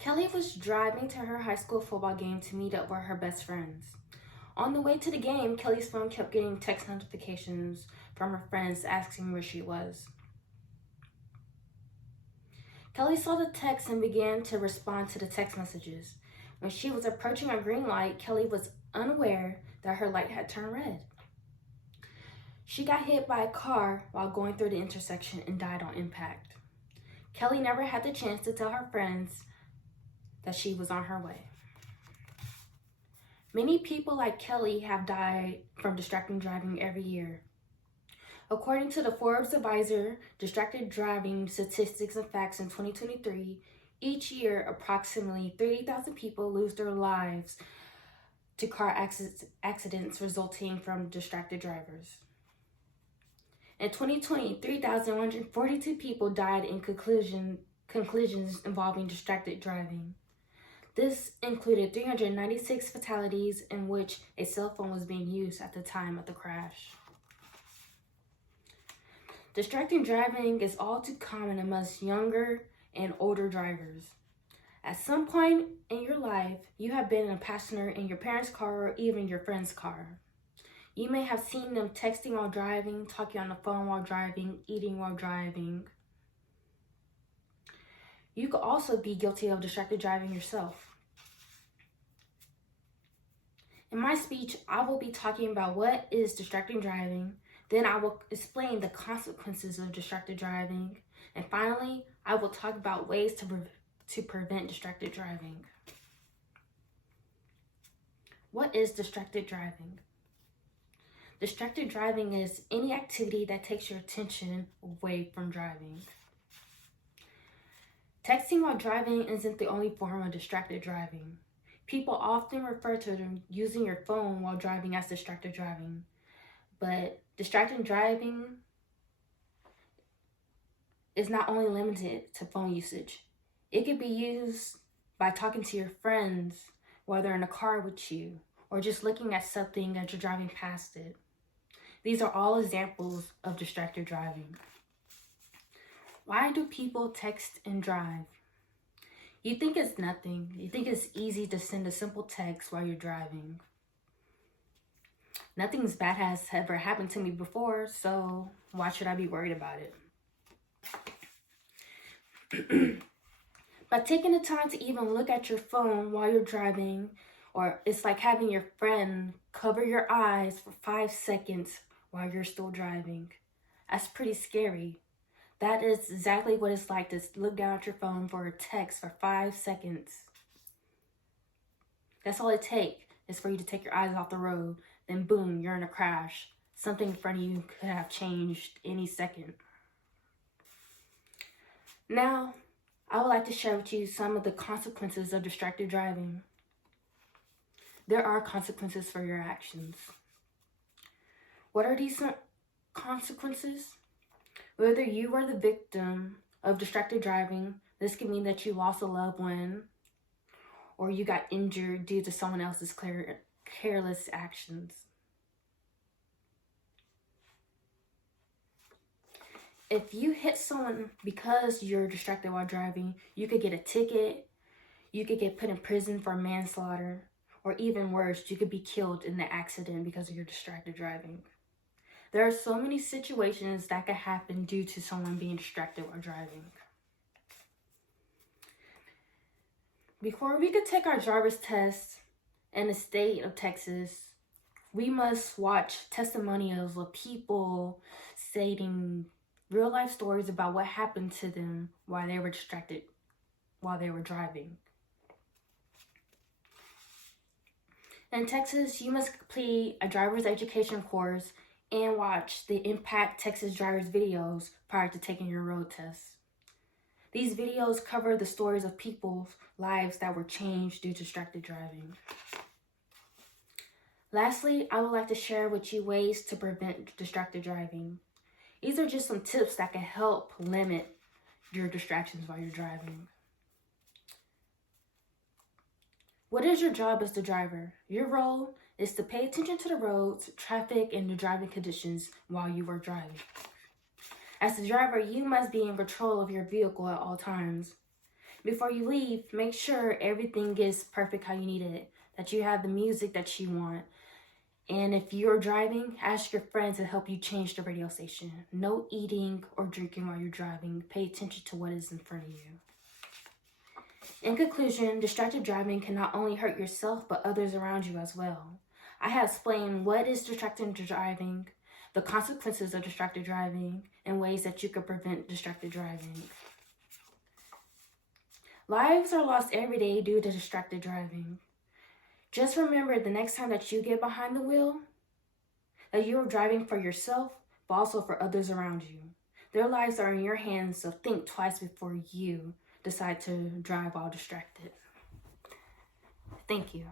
Kelly was driving to her high school football game to meet up with her best friends. On the way to the game, Kelly's phone kept getting text notifications from her friends asking where she was. Kelly saw the text and began to respond to the text messages. When she was approaching a green light, Kelly was unaware that her light had turned red. She got hit by a car while going through the intersection and died on impact. Kelly never had the chance to tell her friends that she was on her way. Many people like Kelly have died from distracted driving every year. According to the Forbes Advisor Distracted Driving Statistics and Facts in 2023, each year approximately 30,000 people lose their lives to car accidents resulting from distracted drivers. In 2020, 3,142 people died in collisions involving distracted driving. This included 396 fatalities in which a cell phone was being used at the time of the crash. Distracted driving is all too common amongst younger and older drivers. At some point in your life, you have been a passenger in your parents' car or even your friend's car. You may have seen them texting while driving, talking on the phone while driving, eating while driving. You could also be guilty of distracted driving yourself. In my speech, I will be talking about what is distracted driving. Then I will explain the consequences of distracted driving. And finally, I will talk about ways to prevent distracted driving. What is distracted driving? Distracted driving is any activity that takes your attention away from driving. Texting while driving isn't the only form of distracted driving. People often refer to using your phone while driving as distracted driving. But distracted driving is not only limited to phone usage. It could be used by talking to your friends while they're in a car with you, or just looking at something as you're driving past it. These are all examples of distracted driving. Why do people text and drive? You think it's nothing. You think it's easy to send a simple text while you're driving. Nothing's bad has ever happened to me before, so why should I be worried about it? By taking the time to even look at your phone while you're driving, or it's like having your friend cover your eyes for 5 seconds while you're still driving. That's pretty scary. That is exactly what it's like to look down at your phone for a text for 5 seconds. That's all it takes is for you to take your eyes off the road. Then boom, you're in a crash. Something in front of you could have changed any second. Now, I would like to share with you some of the consequences of distracted driving. There are consequences for your actions. What are these consequences? Whether you were the victim of distracted driving, this could mean that you lost a loved one, or you got injured due to someone else's careless actions. If you hit someone because you're distracted while driving, you could get a ticket, you could get put in prison for manslaughter, or even worse, you could be killed in the accident because of your distracted driving. There are so many situations that could happen due to someone being distracted while driving. Before we could take our driver's test in the state of Texas, we must watch testimonials of people stating real life stories about what happened to them while they were distracted, while they were driving. In Texas, you must complete a driver's education course and watch the Impact Texas Drivers videos prior to taking your road test. These videos cover the stories of people's lives that were changed due to distracted driving. Lastly, I would like to share with you ways to prevent distracted driving. These are just some tips that can help limit your distractions while you're driving. What is your job as the driver? Your role is to pay attention to the roads, traffic, and the driving conditions while you are driving. As the driver, you must be in control of your vehicle at all times. Before you leave, make sure everything is perfect how you need it, that you have the music that you want. And if you're driving, ask your friends to help you change the radio station. No eating or drinking while you're driving. Pay attention to what is in front of you. In conclusion, distracted driving can not only hurt yourself, but others around you as well. I have explained what is distracted driving, the consequences of distracted driving, and ways that you can prevent distracted driving. Lives are lost every day due to distracted driving. Just remember the next time that you get behind the wheel, that you are driving for yourself, but also for others around you. Their lives are in your hands, so think twice before you decide to drive while distracted. Thank you.